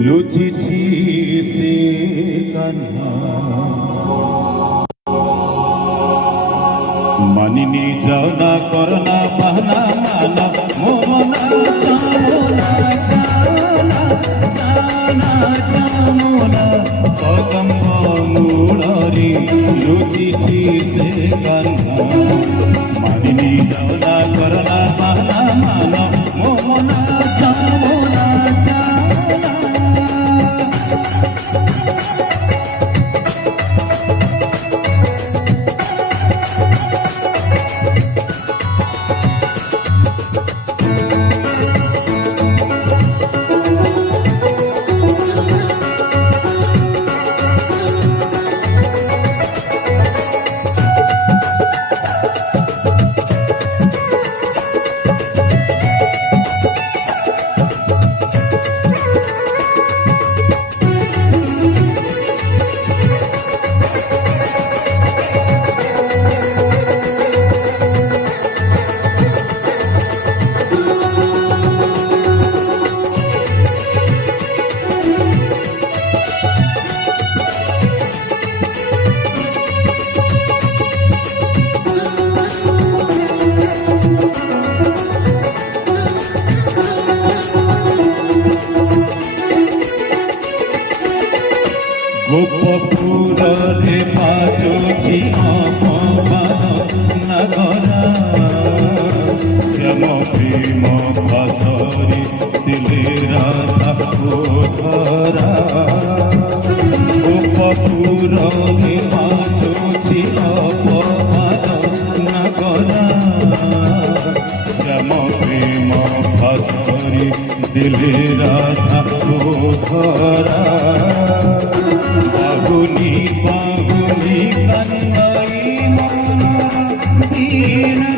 लुचिछि से कान्हा मानिनी जाओ ना करना बहाना माना मोमना जामुना कदम्ब मूलरी लुचिछि से कान्हा मानिनी जाओ ना करना बहाना माना मोमना जामुना गोपपुरे पाचोछि अपमान नगरा श्याम प्रेम पासरी तिलेरा धरा गोपपुरे पाचोछि अपमान नगरा श्याम प्रेम पासरी तिलेरा धरा बाहुली बाहुली कन्नाई मन दीना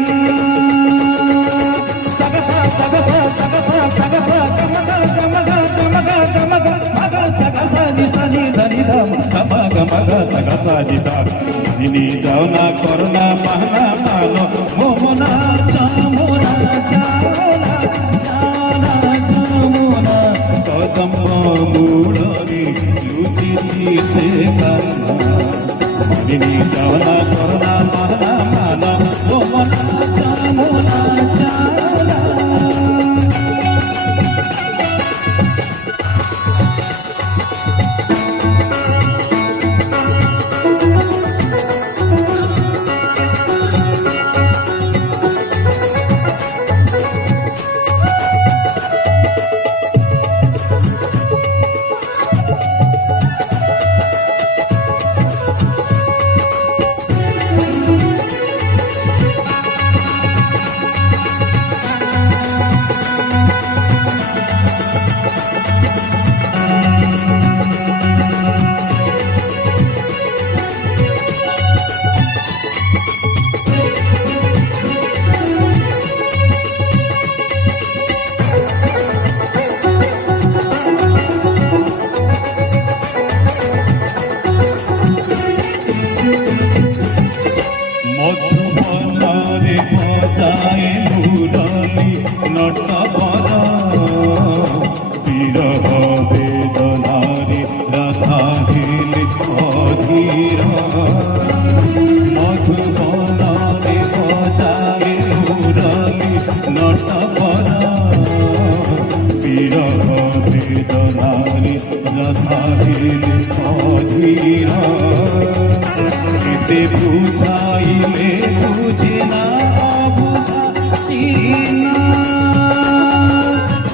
सगसा सगसा सगसा सगसा गमगा गमगा गमगा गमगा मगा सगसा निसनी धनी धम गमगा मगा सगसा निदा निनी जाओ ना करना बहाना मानो मोमना जामुना जाना जाना जामुना कदम्ब मूलरी लुचिछि से कान्हा मानिनी जाओ ना करना बहाना माना मोमना जामुना जाना मधुबनारे बजाए मुरली नटवर विरह वेदनारे राधा हिल अधीर मधुबनारे बजाए मुरली नटवर विरह वेदनारे राधा हिल अधीर एते बुझाइले बुझे ना बुझा सीना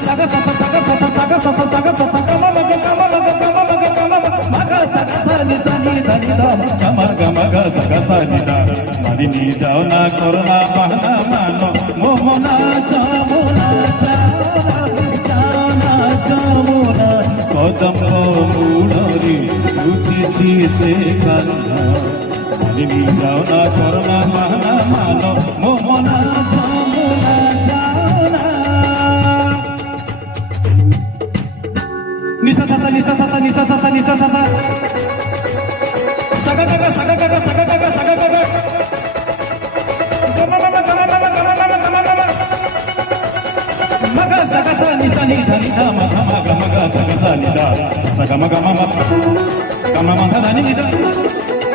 सगा सगा सगा सगा सगा सगा सगा सगा कमलग कमलग कमलग कमलग मगा सगा सनी सनी धनी धम कमलग मगा सगा सनी दा मानिनी जाओ ना करना बहाना मानो मोमना जामुना जाना जाना जामुना कदम्ब मूलरी लुचिछि से कान्हा मानिनी जाओ ना करना बहाना मानो मोमना जामुना जाना निसा सा निसा सा निसा सा निसा सा सगा सगा सगा सगा सगा सगा सगा सगा मगा सगा ని సని ధని ధ మధ మగ మగ సగ సని ద సస గమ గమ మధ గమ మధ ధని నిద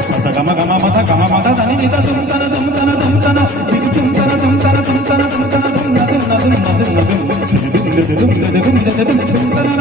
సస గమ గమ మధ గమ మధ ధని నిద దుమ్ తన దుమ్ తన దుమ్ తన దిగి దుమ్ తన దుమ్ తన దుమ్ తన దుమ్ తన దుమ్ న దుమ్ న దుమ్ న దుమ్ న దుమ్ దుమ్ దుమ్ దుమ్ దుమ్ దుమ్ దుమ్ దుమ్ దుమ్